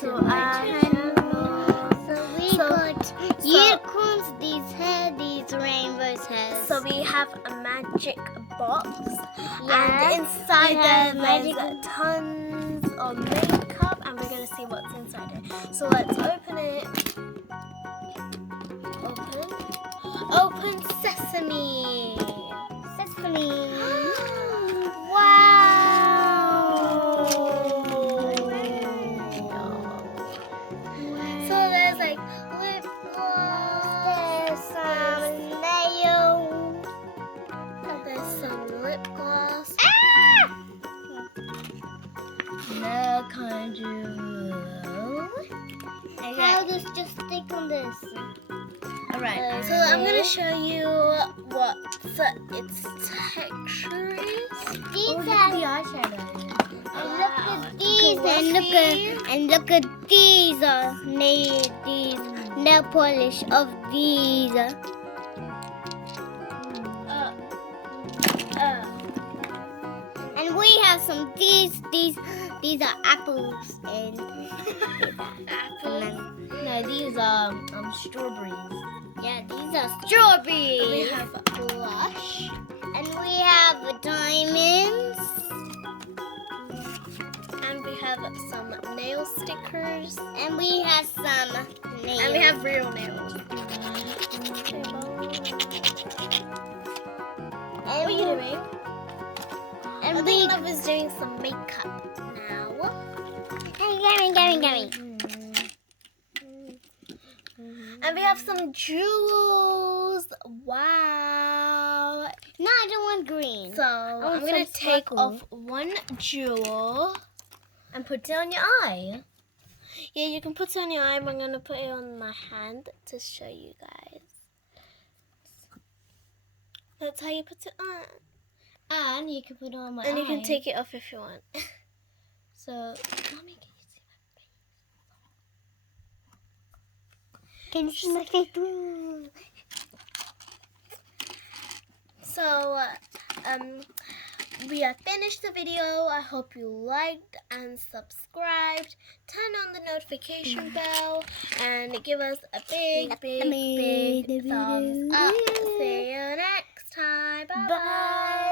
to our channel. So we got unicorns, these hair, these rainbows hairs. So we have a magic box, Yeah, and inside we there have there's magic- tons of makeup, and we're gonna see what's inside it. So let's open it. Open sesame. Sesame. So there's like lip gloss. There's some nails. There's some lip gloss. No conjure. How does just stick on this? Alright, so I'm gonna show you what its texture is. These Look are at the eyeshadow. and look at these and look at these these nail polish of these. And we have some these are apples and Apples. No, these are strawberries. yeah, these are strawberries. And we have blush. And we have diamonds. And we have some nail stickers. And we have some nails. And we have real nails. And What are you doing? And I we think Love is doing some makeup now. Gummy. And we have some jewels. Wow. No, I don't want green. So want I'm going to some take sparkle. off one jewel and put it on your eye. Yeah, you can put it on your eye, but I'm going to put it on my hand to show you guys. That's how you put it on. And you can put it on my And eye. you can take it off if you want. So, Mommy, can you see my face? Can you see my face? So, we have finished the video. I hope you liked and subscribed. Turn on the notification bell and give us a big thumbs up. See you next time. Bye.